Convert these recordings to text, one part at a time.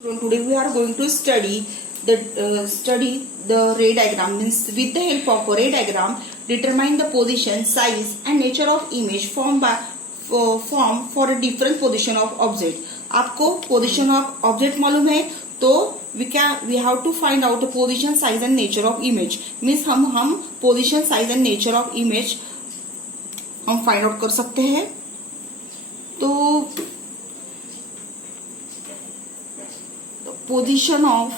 Today we are going to study the ray diagram. Means with the help of a ray diagram, determine the position, size, and nature of image form for a different position of object. आपको position of object मालूम है तो we have to find out the position, size, and nature of image. Means हम position, size, and nature of image हम find out कर सकते हैं. तो position of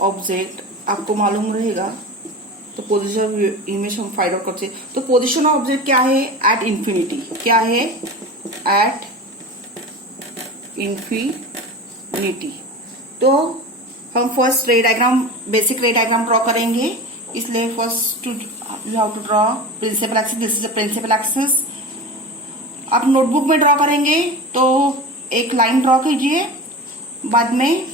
ऑब्जेक्ट आपको मालूम रहेगा तो पोजीशन ऑफ इमेज हम फाइंड आउट करते हैं. तो पोजीशन ऑफ ऑब्जेक्ट क्या है? At infinity. क्या है? At infinity. तो हम first ray diagram, basic ray diagram draw करेंगे. इसलिए first you have to draw principal axis. This is the principal axis. आप नोटबुक में ड्रॉ करेंगे तो एक लाइन ड्रॉ कीजिए. बाद में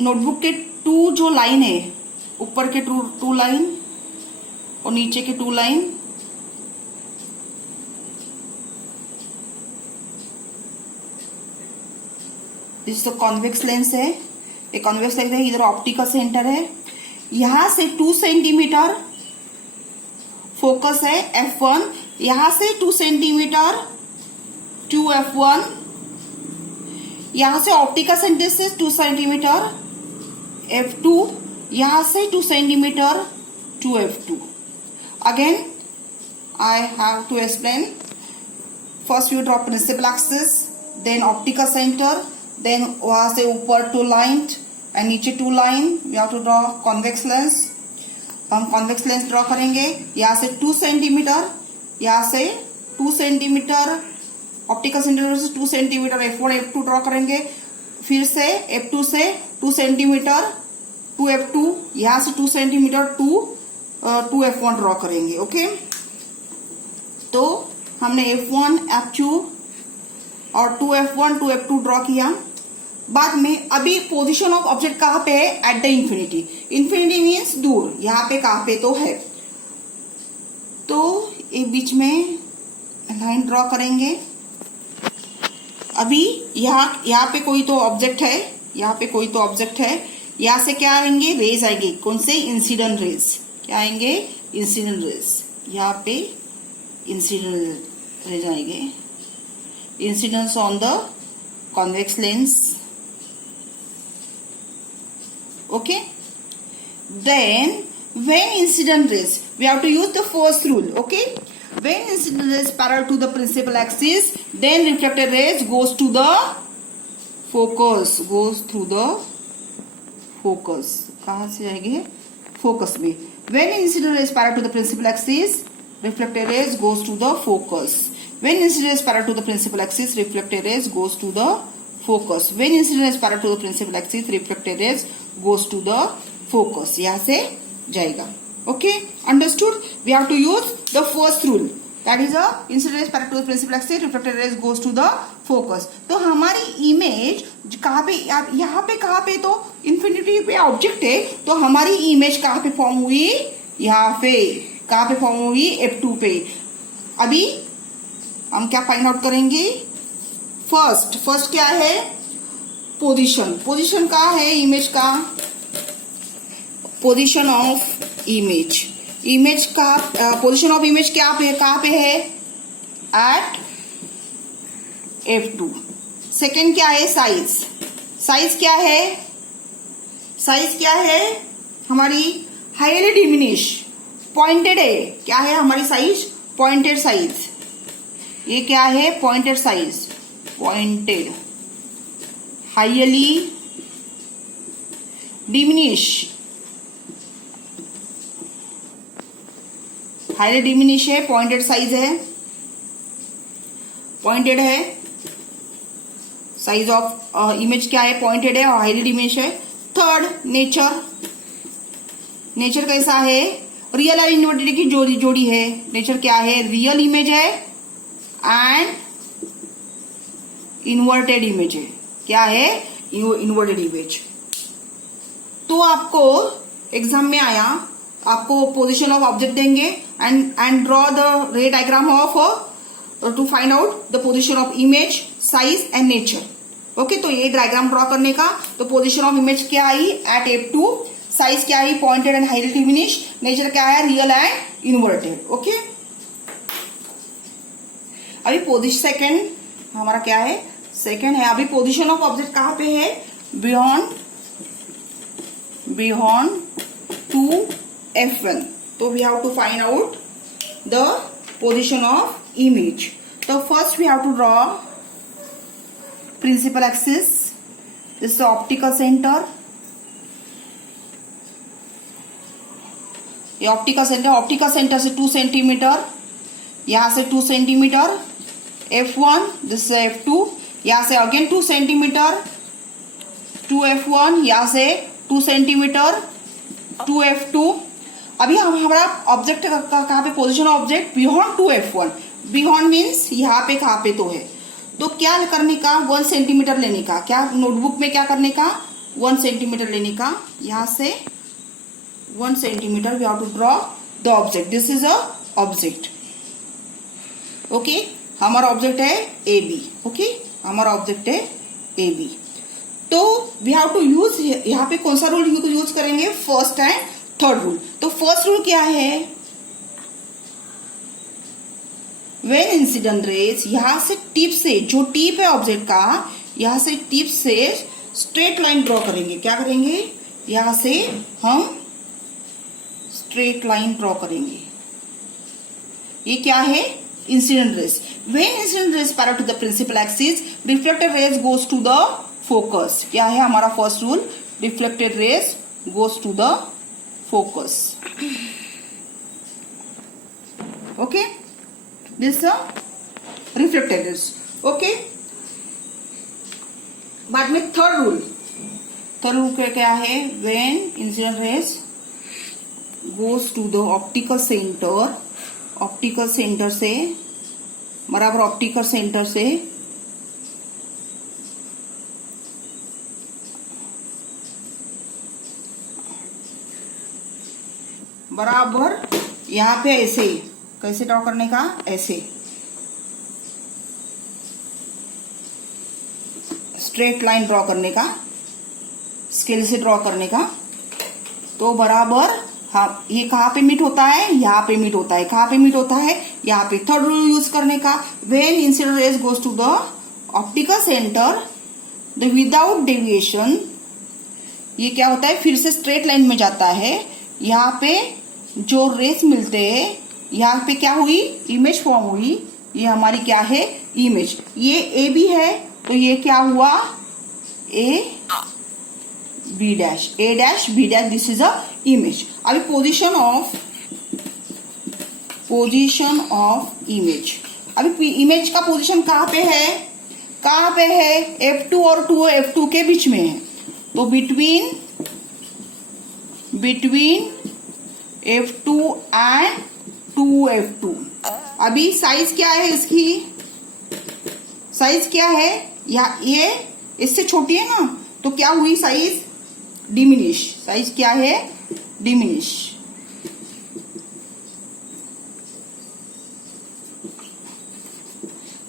नोटबुक के टू जो लाइन है, ऊपर के टू लाइन और नीचे के टू लाइन, दिस तो कॉन्वेक्स लेंस है. एक कॉन्वेक्स लेंस है. इधर ऑप्टिक का सेंटर है. यहां से 2 सेंटीमीटर फोकस है F1. यहां से 2 सेंटीमीटर 2F1. यहां से ऑप्टिक का सेंटर से 2 सेंटीमीटर F2. यहां से 2 centimetre 2F2. Again I have to explain. First you draw principal axis, then optic का सेंटर, देन वहां से ऊपर 2 लाइन एंड नीचे 2 line. We have to draw convex lens. हम कॉन्वेक्स लेंस ड्रॉ करेंगे. यहां से 2 सेंटीमीटर, यहां से 2 सेंटीमीटर ऑप्टिकल सेंटर से 2 सेंटीमीटर F1 F2 ड्रॉ करेंगे. फिर से F2 से 2 सेंटीमीटर 2F2. यहां से 2 सेंटीमीटर 2F1 ड्रॉ करेंगे. ओके. तो हमने F1 F2 और 2F1 2F2 ड्रॉ किया. बाद में अभी पोजीशन ऑफ ऑब्जेक्ट कहां पे है? At the infinity. Infinity means दूर. यहां पे कहां पे तो है. तो एक बीच में लाइन ड्रॉ करेंगे. अभी यहाँ पे कोई तो ऑब्जेक्ट है. यहाँ पे कोई तो ऑब्जेक्ट है. यहां से क्या आएंगे? रेज आएंगे. कौन से? Incident raise. क्या आएंगे? Incident rays. यहाँ पे इंसिडेंट रेज आएंगे. Incidence on the convex lens. Okay. Then when incident rays, we have to use the first rule. Okay. When incident rays parallel to the principal axis, then reflected rays goes to the focus. Goes through the focus. कहाँ से जाएंगे? Focus में. When incident rays parallel to the principal axis, reflected rays goes to the focus. When incident rays parallel to the principal axis, reflected rays goes to the focus. When incident rays parallel to the principal axis, reflected rays goes to the focus. यहाँ से जाएगा. Okay, understood? We have to use the first rule. That is a incident rays parallel to the principal axis, reflected rays goes to the focus. तो हमारी image कहाँ पे? यहाँ पे कहाँ पे? तो इंफिनिटी पे ऑब्जेक्ट है. तो हमारी इमेज कहाँ पे फॉर्म हुई? यहाँ पे. कहाँ पे फॉर्म हुई? F2 पे. अभी हम क्या फाइंड आउट करेंगे? फर्स्ट क्या है? पोजीशन का है इमेज का. पोजीशन ऑफ इमेज का पोजीशन ऑफ इमेज क्या पे? कहां पे है? Eight F2. सेकेंड क्या है? साइज क्या है? साइज क्या है? हमारी हाईली डिमिनिश पॉइंटेड है. क्या है हमारी साइज? Pointed size. ये क्या है? Pointed size. Pointed highly diminish. Highly diminish है. पॉइंटेड साइज है. पॉइंटेड है. साइज ऑफ इमेज क्या है? पॉइंटेड है और हाईली डिमिनिश है. थर्ड, नेचर कैसा है? रियल और इन्वर्टेड की जोड़ी है. नेचर क्या है? रियल इमेज है एंड इन्वर्टेड इमेज है. क्या है? Inverted image. तो आपको एग्जाम में आया, आपको पोजीशन ऑफ ऑब्जेक्ट देंगे and draw the ray diagram of to find out the position of image, size and nature. Okay तो ये डायग्राम ड्रॉ करने का, तो पोजीशन ऑफ इमेज क्या आई एट F2, साइज क्या आई pointed and highly diminish, nature क्या है रियल एंड इन्वर्टेड. ओके अभी पोजीशन सेकंड हमारा क्या है, सेकंड है. अभी पोजीशन ऑफ ऑब्जेक्ट कहां पे है, बियॉन्ड टू F1. तो we have to find out the position of image. तो first we have to draw principal axis. This is the optical center. ये ऑप्टिकल सेंटर से 2 सेंटीमीटर, यहां से 2 centimetre F1, this is F2, यहां से again 2 centimetre 2F1, यहां से 2 centimetre 2F2. अभी हम हमारा ऑब्जेक्ट कहां पे, position object beyond 2F1. Beyond means यहाँ पे कहां पे तो है, तो क्या करने का 1 सेंटीमीटर लेने का, क्या नोटबुक में क्या करने का 1 सेंटीमीटर लेने का, यहां से 1 centimetre we have to draw the object. This is a object. Okay हमारा ऑब्जेक्ट है ए बी. ओके हमारा ऑब्जेक्ट है ए बी. तो वी हैव टू यूज, यहाँ पे कौन सा रूल यूज करेंगे, फर्स्ट एंड थर्ड रूल. तो फर्स्ट रूल क्या है, वेन इंसिडेंट रेज, यहां से टिप से, जो टिप है ऑब्जेक्ट का, यहां से टिप से स्ट्रेट लाइन ड्रॉ करेंगे. क्या करेंगे, यहां से हम स्ट्रेट लाइन ड्रॉ करेंगे. ये क्या है, incident rays. When incident rays parallel to the principal axis, reflected rays goes to the focus. क्या है हमारा first rule, reflected rays goes to the focus. Okay this reflected rays. Okay बाद में third rule क्या है, when incident rays goes to the optical centre से बराबर optical centre से बराबर यहां पे ऐसे कैसे ड्रॉ करने का, ऐसे स्ट्रेट लाइन ड्रॉ करने का, स्केल से ड्रॉ करने का. तो बराबर हाँ ये कहां पे मीट होता है, यहाँ पे मीट होता है. कहां पे मीट होता है, यहाँ पे. थर्ड रूल यूज करने का, when incident rays goes to the optical centre the without deviation, ये क्या होता है, फिर से स्ट्रेट लाइन में जाता है. यहाँ पे जो रेस मिलते हैं, यहाँ पे क्या हुई, इमेज फॉर्म हुई. ये हमारी क्या है, इमेज. ये ए बी है, तो ये क्या हुआ, A B dash, A dash B dash, this is a image. अभी पोजीशन ऑफ इमेज. अभी इमेज का पोजीशन कहां पे है, F2 और 2F2 के बीच में है. तो बिटवीन F2 एंड 2F2. अभी साइज क्या है इसकी, साइज क्या है, या ये इससे छोटी है ना, तो क्या हुई साइज, डिमिनिश. साइज क्या है, डिमिनिश.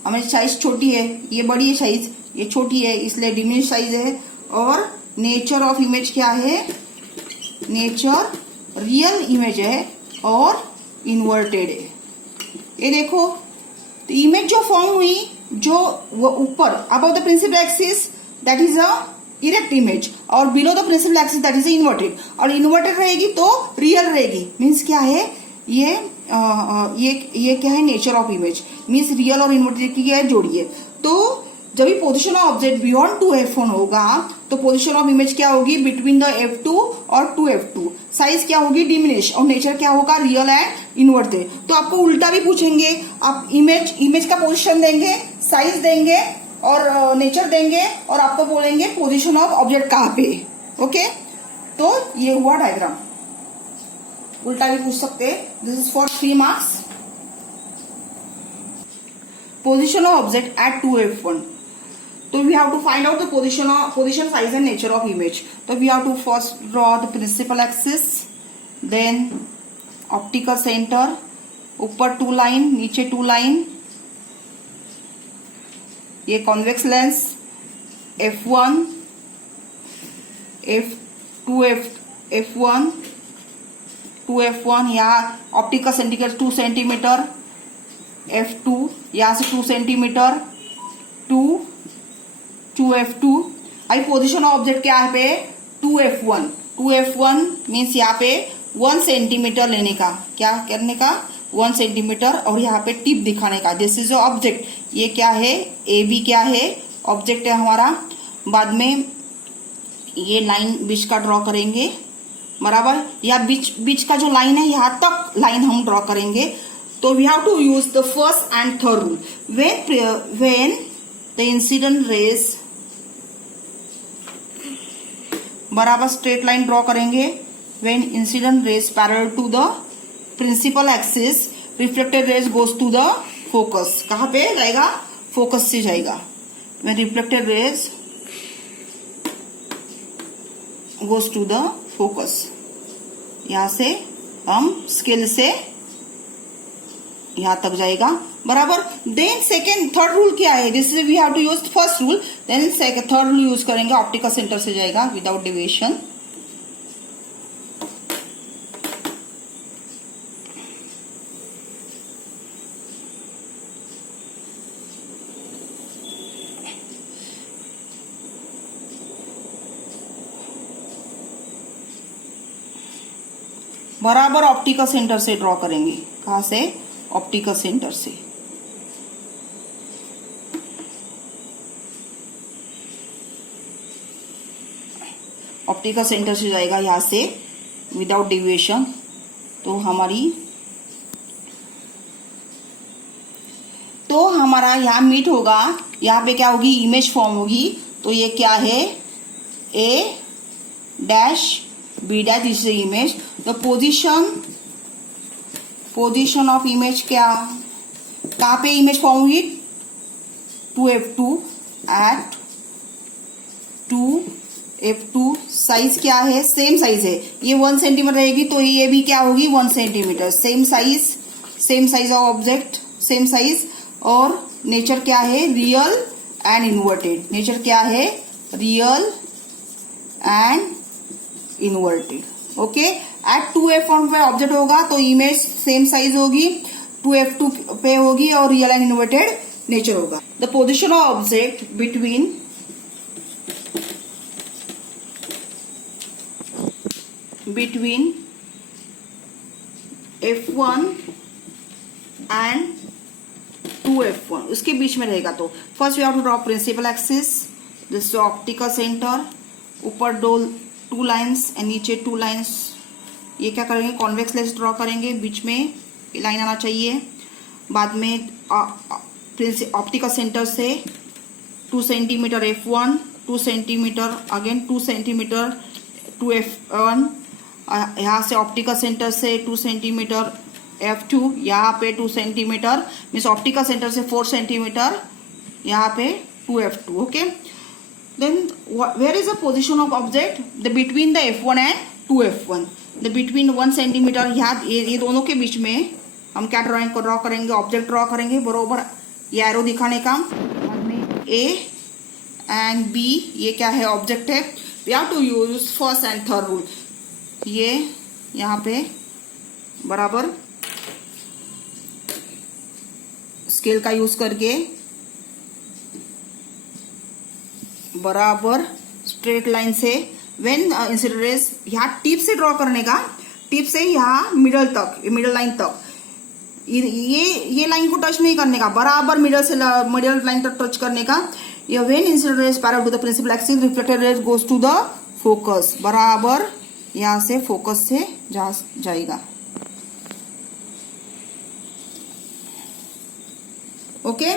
हमें साइज छोटी है, ये बड़ी है साइज, ये छोटी है, इसलिए डिमिनिश साइज है. और नेचर ऑफ इमेज क्या है, नेचर रियल इमेज है और इन्वर्टेड है. ये देखो तो इमेज जो फॉर्म हुई, जो वो ऊपर above the principal axis that is a erect image, और below the principal axis that is inverted. और इन्वर्टेड रहेगी तो रियल रहेगी. मीन्स क्या है, ये क्या है, nature of image means real और इन्वर्टेड की क्या है, जोड़ी है. तो जब भी position of object beyond 2F1 होगा, तो पोजीशन ऑफ इमेज क्या होगी, बिटवीन द F2 और 2F2. साइज क्या होगी, डिमिनिश, और नेचर क्या होगा, रियल एंड इन्वर्टेड. तो आपको उल्टा भी पूछेंगे, आप इमेज का पोजीशन देंगे, साइज देंगे और नेचर देंगे, और आपको बोलेंगे पोजीशन ऑफ ऑब्जेक्ट कहां पे. ओके तो ये हुआ डायग्राम. उल्टा भी पूछ सकते हैं. This is for 3 marks. Position of object at 2F1. So we have to find out the position, size and nature of image. So we have to first draw the principal axis, then optical center, ऊपर 2 line, नीचे 2 line, ये convex lens F1, F2, F1, 2F1, यहाँ optical centimetre 2 centimetre, F2 यहाँ से 2 centimetre, 2F2। I position of object क्या है पे 2F1, 2F1 means यहाँ पे 1 सेंटीमीटर लेने का, क्या करने का 1 सेंटीमीटर, और यहाँ पे टिप दिखाने का। दिस इज ऑब्जेक्ट, ये क्या है AB क्या है ऑब्जेक्ट है हमारा। बाद में ये लाइन बीच का ड्रॉ करेंगे बराबर, या बीच का जो लाइन है यहाँ तक लाइन हम ड्रॉ करेंगे। तो we have to use the first and third rule. When the incident rays, बराबर स्ट्रेट लाइन ड्रॉ करेंगे। When incident rays parallel to the principal axis, reflected rays goes to the focus. कहाँ पे जाएगा, focus से जाएगा। When reflected rays goes to the focus, यहां से हम स्केल से यहां तक जाएगा बराबर। देन सेकेंड थर्ड रूल क्या है, this is we have to use first rule, then second third rule use करेंगे। ऑप्टिकल सेंटर से जाएगा विदाउट डिविएशन। बराबर ऑप्टिकल सेंटर से ड्रॉ करेंगे। कहां से, ऑप्टिकल सेंटर से। ऑप्टिकल सेंटर से जाएगा यहां से विदाउट डिविएशन। तो हमारा यहां मीट होगा, यहां पे क्या होगी, इमेज फॉर्म होगी। तो ये क्या है, A dash B dash, this is image. The position of image क्या, कहां पे इमेज फॉर्म हुई, 2F2 एट 2F2। साइज क्या है, सेम साइज है, ये 1 सेंटीमीटर रहेगी तो ये भी क्या होगी 1 centimetre. Same size of object, same size. और नेचर क्या है, रियल एंड इन्वर्टेड। नेचर क्या है, real and inverted. Okay, at 2F1 पे ऑब्जेक्ट होगा तो इमेज सेम साइज होगी, 2F2 पे होगी और रियल एंड इन्वर्टेड नेचर होगा। The position of object between F1 and 2F1, उसके बीच में रहेगा। तो first we have to draw principal axis, this optical centre, ऊपर 2 लाइन्स एंड नीचे 2 लाइन्स। ये क्या करेंगे, कॉन्वेक्स लेंस ड्रॉ करेंगे, बीच में लाइन आना चाहिए। बाद में ऑप्टिकल सेंटर से 2 centimetre F1, 2 centimetre again 2 centimetre 2F1। यहाँ से ऑप्टिकल सेंटर से 2 सेंटीमीटर F2, यहाँ पे 2 सेंटीमीटर, मीन्स ऑप्टिकल सेंटर से 4 सेंटीमीटर, यहाँ पे 2F2। Okay, then where is the position of object, the between the F1 and 2F1, the between 1 centimetre. यहाँ ये दोनों के बीच में हम क्या ड्रॉ करेंगे, ऑब्जेक्ट ड्रॉ करेंगे बरोबर, ये एरो दिखाने का। बाद में A एंड B, ये क्या है, ऑब्जेक्ट है। We have to use first and third rule. ये यहाँ पे बराबर स्केल का यूज करके बराबर स्ट्रेट लाइन से व्हेन इंसिडेंट रेज, यहाँ टिप से ड्रॉ करने का, टिप से यहाँ मिडल तक, मिडल लाइन तक, ये लाइन को टच नहीं करने का, बराबर मिडल लाइन तक टच करने का। ये when incident rays parallel to the principal axis, reflected rays goes to the focus, बराबर यहाँ से फोकस से जाएगा। ओके,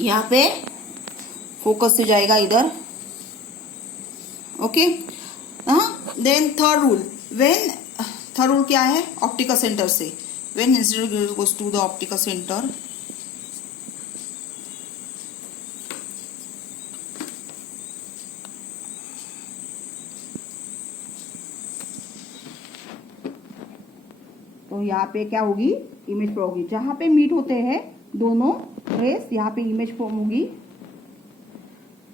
यहाँ पे फोकस से जाएगा इधर। Okay, then third rule, third rule क्या है, ऑप्टिकल सेंटर से when incident goes to the optical centre, तो यहाँ पे क्या होगी, इमेज फॉर्म होगी। जहां पे मीट होते हैं दोनों रेस, यहाँ पे इमेज फॉर्म होगी।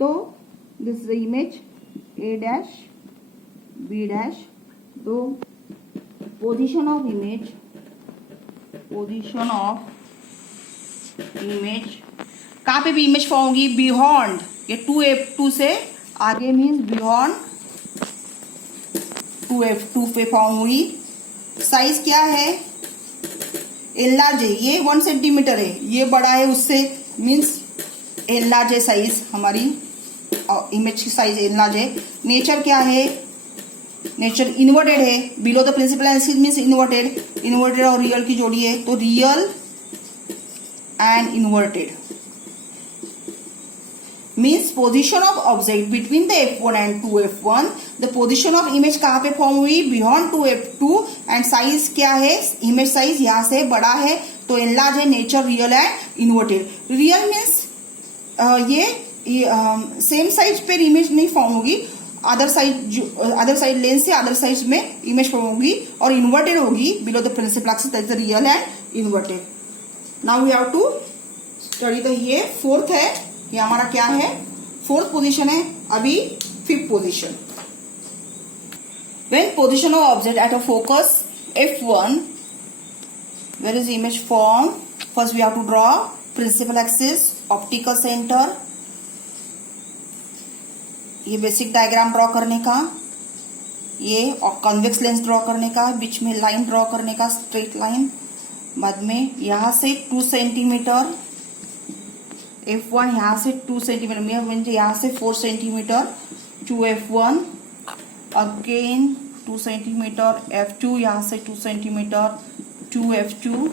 तो this is the image A dash B dash. तो पोजीशन ऑफ इमेज कहाँ पे भी इमेज फॉर्म होगी? बियॉन्ड, ये 2F2 से आगे मीन्स बियॉन्ड 2F2 पे फॉर्म हुई। साइज क्या है? एनलार्ज है, ये 1 सेंटीमीटर है, ये बड़ा है उससे, मीन्स एनलार्ज है साइज, हमारी इमेज की साइज एनलार्ज है। नेचर क्या है? नेचर इन्वर्टेड है, below the principal axis means inverted और रियल की जोड़ी है, तो real and inverted means position of object between the F1 and 2F1। The position of image कहाँ पे फॉर्म हुई? Beyond 2F2। एंड साइज क्या है? इमेज साइज यहाँ से बड़ा है, तो एनलार्ज है, nature real and inverted. Real means ये सेम साइज पे इमेज नहीं फॉर्म होगी, अदर साइड लेंस से अदर साइड में इमेज फॉर्म होगी, और इन्वर्टेड होगी below the principal axis, that is the real and inverted. Now we have to study the, ये फोर्थ है, ये हमारा क्या है? फोर्थ पोजीशन है, अभी fifth position. When position of object at a focus F1, where is image form? First we have to draw principal axis, optical center, ये basic diagram draw करने का, ये और कॉन्वेक्स लेंस ड्रॉ करने का, बीच में लाइन ड्रॉ करने का, स्ट्रेट लाइन। बाद में यहां से 2 सेंटीमीटर F1, यहाँ से 2 सेंटीमीटर में, यहाँ से 4 centimetre 2F1, again 2 centimetre F2, यहाँ से 2 सेंटीमीटर 2F2।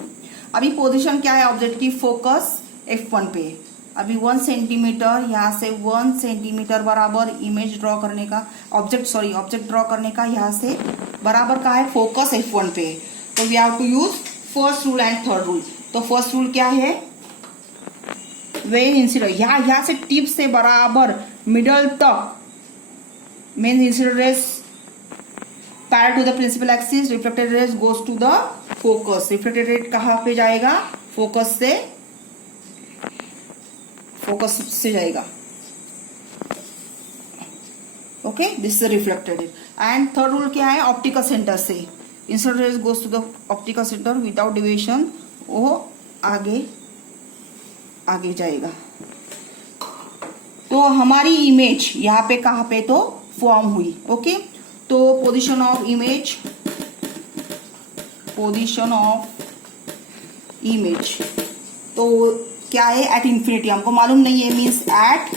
अभी पोजीशन क्या है ऑब्जेक्ट की? फोकस F1 पे। अभी 1 सेंटीमीटर, यहाँ से 1 सेंटीमीटर बराबर इमेज ड्रॉ करने का, ऑब्जेक्ट ड्रॉ करने का, यहाँ से बराबर का है फोकस F1 पे। तो we have to use first rule and third rule. तो फर्स्ट रूल क्या है? वेन इंसिडेंट, यहाँ से टिप से बराबर मिडल तक main incident rays parallel to the principal axis, reflected rays goes to the focus. Reflected ray कहाँ पे जाएगा? फोकस से जाएगा। Okay, this is reflected ray. And third rule क्या है? ऑप्टिकल सेंटर से incident rays goes to the optical centre without deviation, वो आगे जाएगा। तो हमारी इमेज यहाँ पे कहाँ पे तो फॉर्म हुई। ओके, तो पोजीशन ऑफ इमेज तो क्या है? एट इंफिनिटी, हमको मालूम नहीं है, means at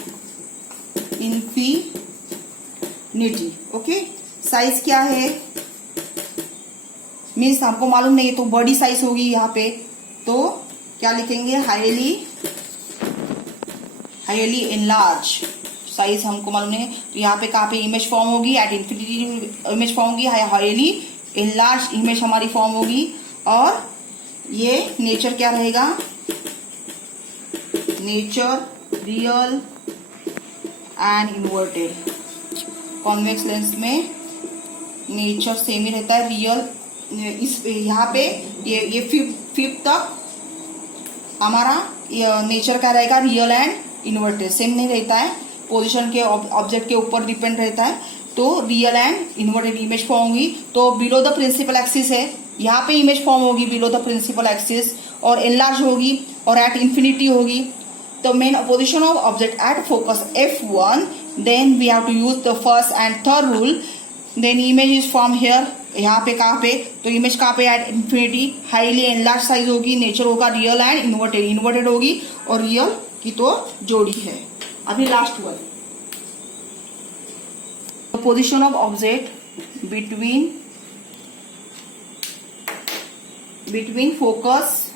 infinity. Okay, size क्या है? मीन्स हमको मालूम नहीं है, तो बड़ी साइज होगी यहाँ पे, तो क्या लिखेंगे? Highly enlarge. साइज हमको मालूम नहीं है, तो यहाँ पे कहाँ पे इमेज फॉर्म होगी? एट इंफिनिटी इमेज फॉर्म होगी, हाईली एनलार्ज इमेज हमारी फॉर्म होगी। और ये नेचर क्या रहेगा? Nature real and inverted. Convex lens में नेचर सेम ही रहता है, रियल। इस यहाँ पे ये फिफ्थ तक हमारा नेचर क्या रहेगा? रियल एंड इन्वर्टेड, सेम नहीं रहता है, पोजीशन के ऑब्जेक्ट के ऊपर डिपेंड रहता है। तो real and inverted image form होगी। तो बिलो द प्रिंसिपल एक्सिस है, यहाँ पे इमेज फॉर्म होगी बिलो द प्रिंसिपल एक्सिस, और एनलार्ज होगी और एट इंफिनिटी होगी। तो main position of object at focus F1, then we have to use the first and third rule. Then image is form here, यहाँ पे कहाँ पे? तो इमेज कहाँ पे? At infinity, highly enlarge size होगी, नेचर होगा रियल एंड इन्वर्टेड होगी, और रियल की तो जोड़ी है। अभी last one, position of object between focus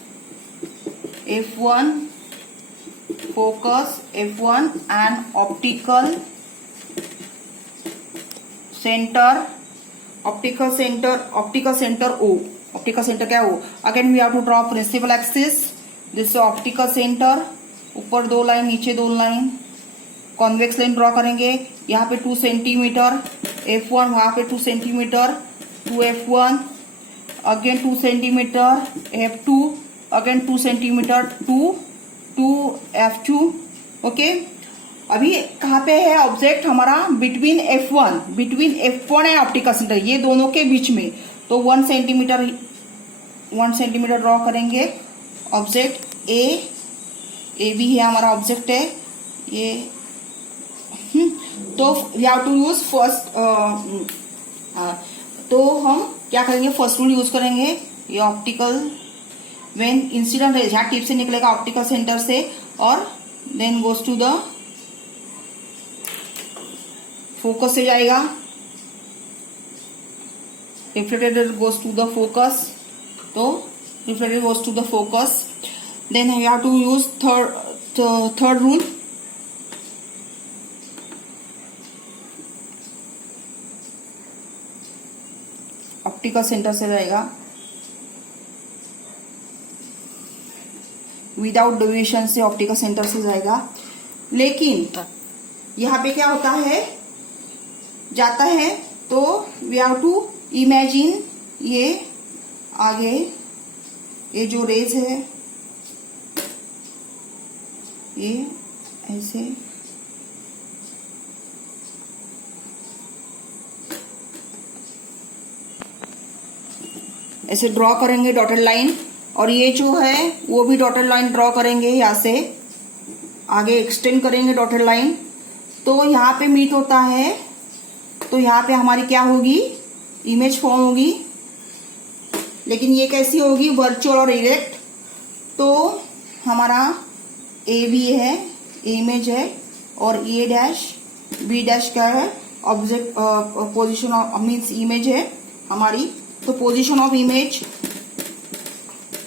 F1 and optical centre O। Optical centre क्या है? O। Again we have to draw principal axis, this optical centre, ऊपर 2 लाइन, नीचे 2 लाइन, कॉन्वेक्स लाइन ड्रॉ करेंगे। यहाँ पे 2 सेंटीमीटर F1, वहां पे 2 centimetre 2F1, again 2 centimeter f2, again 2 centimeter 2 f2. Okay, अभी कहाँ पे है ऑब्जेक्ट हमारा? Between f1 and optical centre, ये दोनों के बीच में। तो 1 सेंटीमीटर ड्रॉ करेंगे। ऑब्जेक्ट ए भी है हमारा ऑब्जेक्ट है ये। तो we have to use first, तो हम क्या करेंगे? फर्स्ट रूल यूज करेंगे। ये optical when incident rays tip से निकलेगा ऑप्टिकल सेंटर से और then goes to the focus से जाएगा, reflected goes to the focus, तो reflected goes to the focus. Then we have to use third rule. Optical centre से जाएगा without deviation से, ऑप्टिकल सेंटर से जाएगा। लेकिन यहाँ पे क्या होता है, जाता है तो वी हैव टू इमेजिन ये आगे ये जो रेज है ये ऐसे ऐसे ड्रॉ करेंगे डॉटेड लाइन, और ये जो है वो भी डॉटेड लाइन ड्रॉ करेंगे, यहाँ से आगे एक्सटेंड करेंगे डॉटेड लाइन। तो यहाँ पे मीट होता है, तो यहाँ पे हमारी क्या होगी? इमेज फॉर्म होगी। लेकिन ये कैसी होगी? वर्चुअल और इरेक्ट। तो हमारा ए भी है, इमेज है, और ए डैश बी डैश क्या है? Object position of means image है हमारी। तो position of image,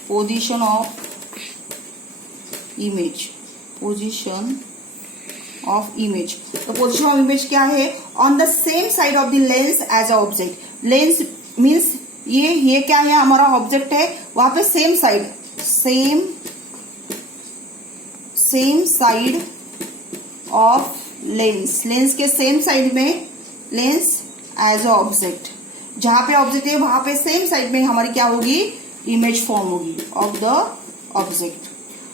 position of image, position of image. तो पोजीशन ऑफ इमेज क्या है? On the same side of the lens as a object. Lens means ये क्या है? हमारा ऑब्जेक्ट है, वहां पे same side, same side of lens, lens के सेम साइड में लेंस एज अ ऑब्जेक्ट। जहां पे ऑब्जेक्ट है वहां पे सेम साइड में हमारी क्या होगी? इमेज फॉर्म होगी ऑफ द ऑब्जेक्ट।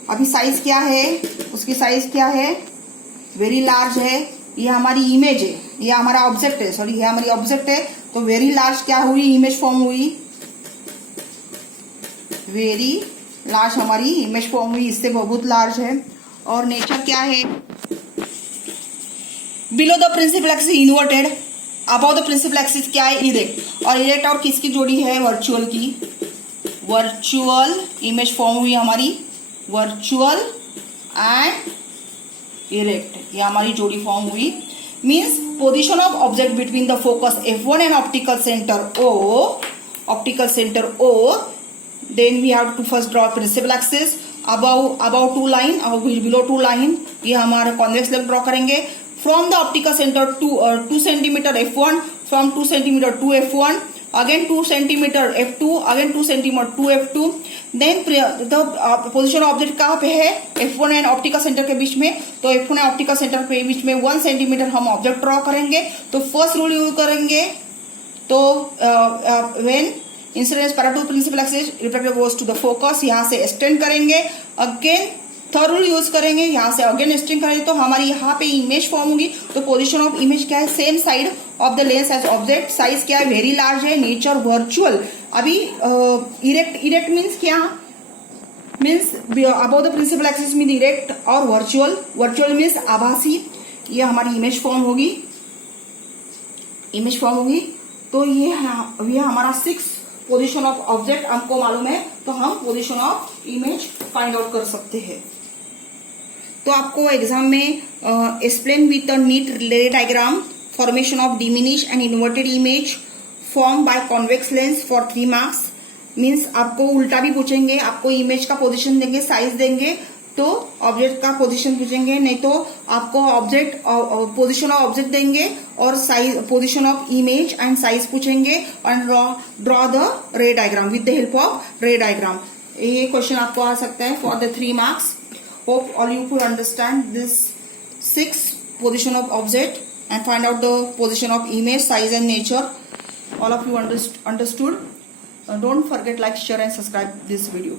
अभी साइज क्या है? उसकी साइज क्या है? वेरी लार्ज है। ये हमारी इमेज है, ये हमारा ऑब्जेक्ट है, सॉरी ये हमारी ऑब्जेक्ट है। तो वेरी लार्ज क्या हुई? इमेज फॉर्म हुई, वेरी लार्ज हमारी इमेज फॉर्म हुई, इससे बहुत लार्ज है। और नेचर क्या है? Below the principal axis inverted, above the principal axis क्या है? इरेक्ट। और इरेक्ट और किसकी जोड़ी है? वर्चुअल की। वर्चुअल इमेज फॉर्म हुई हमारी, वर्चुअल एंड इरेक्ट, ये हमारी जोड़ी फॉर्म हुई। Means position of object between the focus F1 and optical centre O, then we have to first draw principal axis above 2 line और बिलो 2 लाइन, ये हमारा convex लेग ड्रॉ करेंगे। From the optical centre 2 centimetre F1, from 2 centimetre 2 F1, again 2 centimeter F2, again 2 centimeter 2 F2. Then the position of object कहाँ पे है? F1 and optical centre के बीच में। तो F1 एंड ऑप्टिकल सेंटर के बीच में 1 सेंटीमीटर हम ऑब्जेक्ट ड्रॉ करेंगे। तो फर्स्ट रूल यूज करेंगे, तो when incidence parallel to principal axis reflected goes to the focus, यहाँ से एक्सटेंड करेंगे। अगेन थर्ड रूल यूज करेंगे, यहाँ से अगेन एक्सटेंड करेंगे, तो हमारी यहाँ पे इमेज फॉर्म होगी। तो पोजीशन ऑफ इमेज क्या है? Same side of the lens as object. Size क्या है? वेरी लार्ज है। Nature virtual. अभी इरेक्ट मीन्स क्या? Means above the principal axis mean erect और वर्चुअल मीन्स आभासी। ये हमारी इमेज फॉर्म होगी, तो ये हमारा 6 पोजीशन ऑफ ऑब्जेक्ट हमको मालूम है, तो हम position of image find out कर सकते हैं। तो आपको एग्जाम में explain with a neat ray diagram formation of diminish and inverted image form by convex lens for 3 marks. Means आपको उल्टा भी पूछेंगे, आपको इमेज का पोजीशन देंगे, साइज देंगे, तो ऑब्जेक्ट का पोजीशन पूछेंगे, नहीं तो आपको ऑब्जेक्ट पोजीशन ऑफ ऑब्जेक्ट देंगे और size position of image and size पूछेंगे and draw the ray diagram with the help of ray diagram. ये क्वेश्चन आपको आ सकता है for the 3 marks. Hope all you could understand this 6 position of object and find out the position of image, size and nature. All of you understood. Don't forget like, share and subscribe this video.